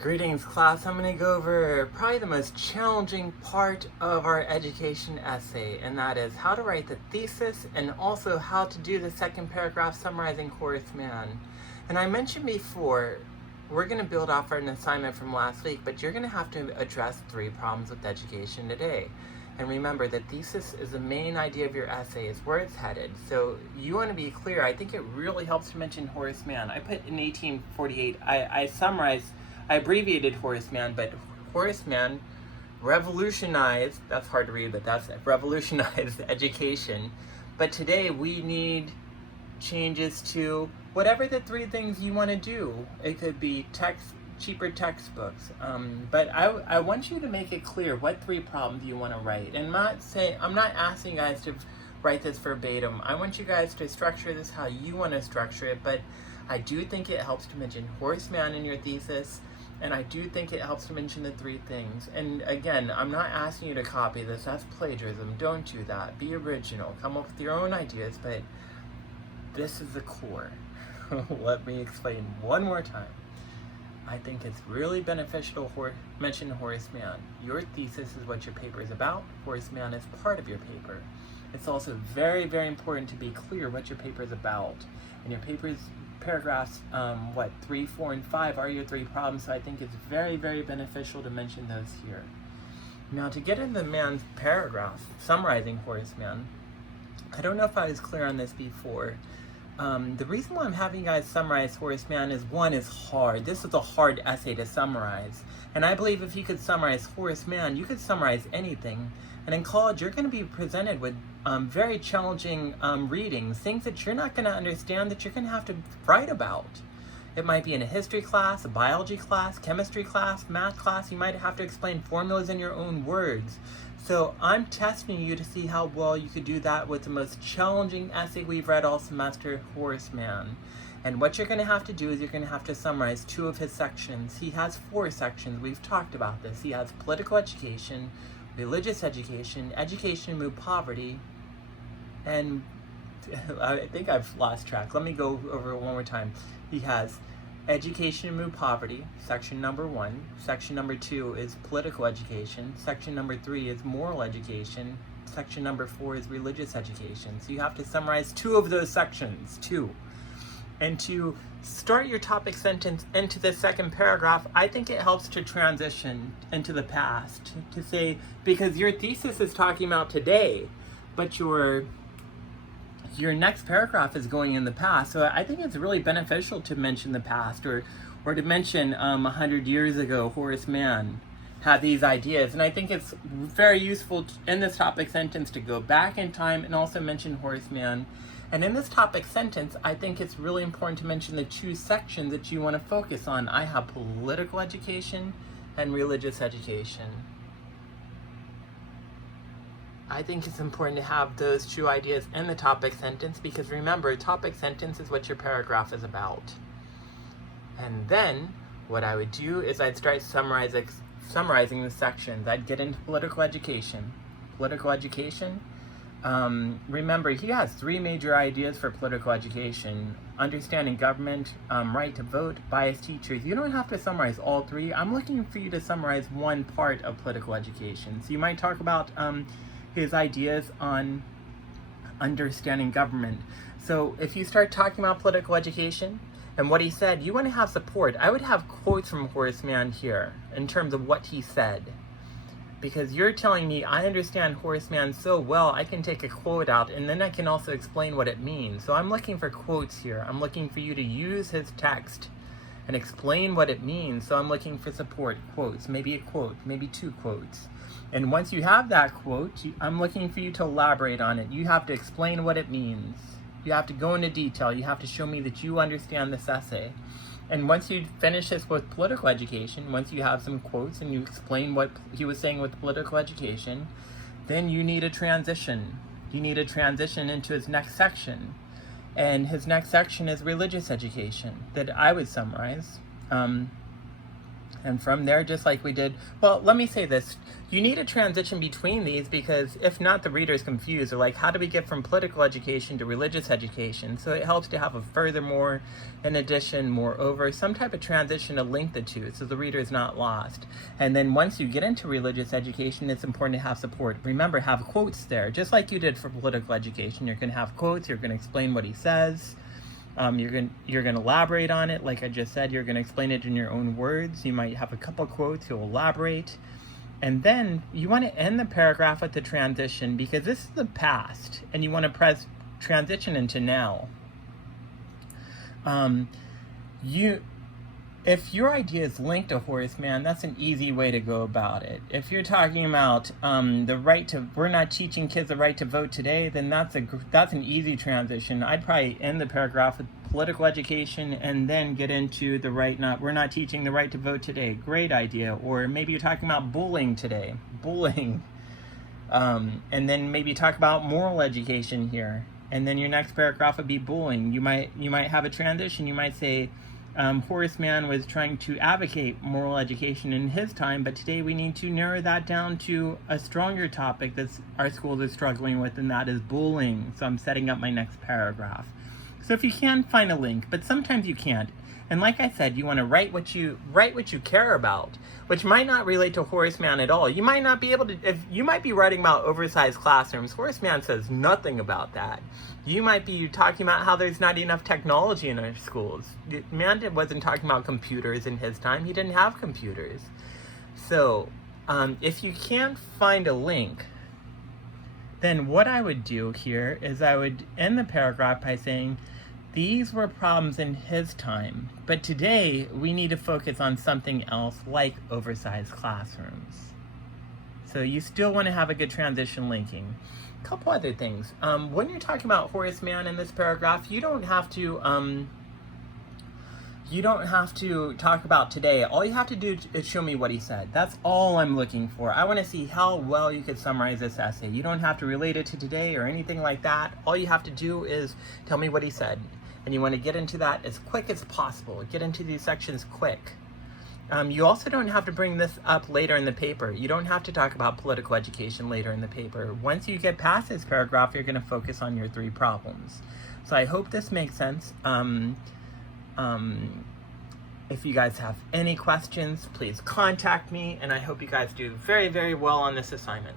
Greetings, class. I'm going to go over probably the most challenging part of our education essay, and that is how to write the thesis and also how to do the second paragraph summarizing Horace Mann. And I mentioned before, we're going to build off an assignment from last week, but you're going to have to address 3 problems with education today. And remember, the thesis is the main idea of your essay, is where it's headed. So you want to be clear. I think it really helps to mention Horace Mann. I put in 1848, I abbreviated Horace Mann, but Horace Mann revolutionized, that's hard to read, but that's revolutionized education. But today we need changes to whatever the 3 things you want to do. It could be cheaper textbooks, but I want you to make it clear what 3 problems you want to write. And I'm not asking you guys to write this verbatim. I want you guys to structure this how you want to structure it, but I do think it helps to mention Horace Mann in your thesis, and I do think it helps to mention the 3 things. And again, I'm not asking you to copy this. That's plagiarism. Don't do that. Be original. Come up with your own ideas, but this is the core. Let me explain one more time. I think it's really beneficial to mention Horace Mann. Your thesis is what your paper is about. Horace Mann is part of your paper. It's also very, very important to be clear what your paper is about. And your paper's paragraphs 3, 4, and 5 are your 3 problems, so I think it's very, very beneficial to mention those here. Now, to get into Mann's paragraph summarizing Horace Mann, I don't know if I was clear on this before. The reason why I'm having you guys summarize Horace Mann is, one, is hard. This is a hard essay to summarize. And I believe if you could summarize Horace Mann, you could summarize anything. And in college, you're going to be presented with very challenging readings, things that you're not going to understand, that you're going to have to write about. It might be in a history class, a biology class, chemistry class, math class. You might have to explain formulas in your own words. So I'm testing you to see how well you could do that with the most challenging essay we've read all semester, Horace Mann. And what you're going to have to do is you're going to have to summarize 2 of his sections. He has 4 sections. We've talked about this. He has political education, religious education, education to remove poverty, and I think I've lost track. Let me go over it one more time. He has education to remove poverty, section number 1. Section number 2 is political education. Section number 3 is moral education. Section number 4 is religious education. So you have to summarize 2 of those sections, 2. And to start your topic sentence into the second paragraph, I think it helps to transition into the past, to say, because your thesis is talking about today, but your next paragraph is going in the past. So I think it's really beneficial to mention the past, or to mention 100 years ago, Horace Mann had these ideas. And I think it's very useful in this topic sentence to go back in time and also mention Horace Mann. And in this topic sentence, I think it's really important to mention the 2 sections that you want to focus on. I have political education and religious education. I think it's important to have those 2 ideas in the topic sentence, because remember, topic sentence is what your paragraph is about. And then what I would do is I'd start summarizing the sections. I'd get into political education. Political education, remember, he has 3 major ideas for political education: understanding government, right to vote, biased teachers. You don't have to summarize all 3. I'm looking for you to summarize one part of political education. So you might talk about his ideas on understanding government. So if you start talking about political education and what he said, you want to have support. I would have quotes from Horace Mann here in terms of what he said, because you're telling me I understand Horace Mann so well, I can take a quote out and then I can also explain what it means. So I'm looking for quotes here. I'm looking for you to use his text and explain what it means. So I'm looking for support quotes, maybe a quote, maybe 2 quotes. And once you have that quote, I'm looking for you to elaborate on it. You have to explain what it means. You have to go into detail. You have to show me that you understand this essay. And once you finish this with political education, once you have some quotes and you explain what he was saying with political education, then you need a transition. You need a transition into his next section. And his next section is religious education, that I would summarize. And from there, just like we did, well, let me say this. You need a transition between these because if not, the reader's confused. They're like, how do we get from political education to religious education? So it helps to have a furthermore, in addition, moreover, some type of transition to link the two so the reader is not lost. And then once you get into religious education, it's important to have support. Remember, have quotes there, just like you did for political education. You're going to have quotes. You're going to explain what he says. You're going to elaborate on it. Like I just said, you're going to explain it in your own words. You might have a couple quotes. You'll elaborate. And then you want to end the paragraph with the transition because this is the past and you want to press transition into now. If your idea is linked to Horace Mann, that's an easy way to go about it. If you're talking about we're not teaching kids the right to vote today, then that's an easy transition. I'd probably end the paragraph with political education and then get into we're not teaching the right to vote today. Great idea. Or maybe you're talking about bullying today. Bullying. And then maybe talk about moral education here. And then your next paragraph would be bullying. You might have a transition. You might say, Horace Mann was trying to advocate moral education in his time, but today we need to narrow that down to a stronger topic that our schools are struggling with, and that is bullying. So I'm setting up my next paragraph. So if you can, find a link, but sometimes you can't. And like I said, you want to write what you care about, which might not relate to Horace Mann at all. You might not be able to, if you might be writing about oversized classrooms. Horace Mann says nothing about that. You might be talking about how there's not enough technology in our schools. Mann wasn't talking about computers in his time. He didn't have computers. So if you can't find a link, then what I would do here is I would end the paragraph by saying, these were problems in his time, but today we need to focus on something else like oversized classrooms. So you still want to have a good transition linking. A couple other things. When you're talking about Horace Mann in this paragraph, you don't have to talk about today. All you have to do is show me what he said. That's all I'm looking for. I want to see how well you could summarize this essay. You don't have to relate it to today or anything like that. All you have to do is tell me what he said. And you want to get into that as quick as possible. Get into these sections quick. You also don't have to bring this up later in the paper. You don't have to talk about political education later in the paper. Once you get past this paragraph, you're going to focus on your 3 problems. So I hope this makes sense. If you guys have any questions, please contact me, and I hope you guys do very, very well on this assignment.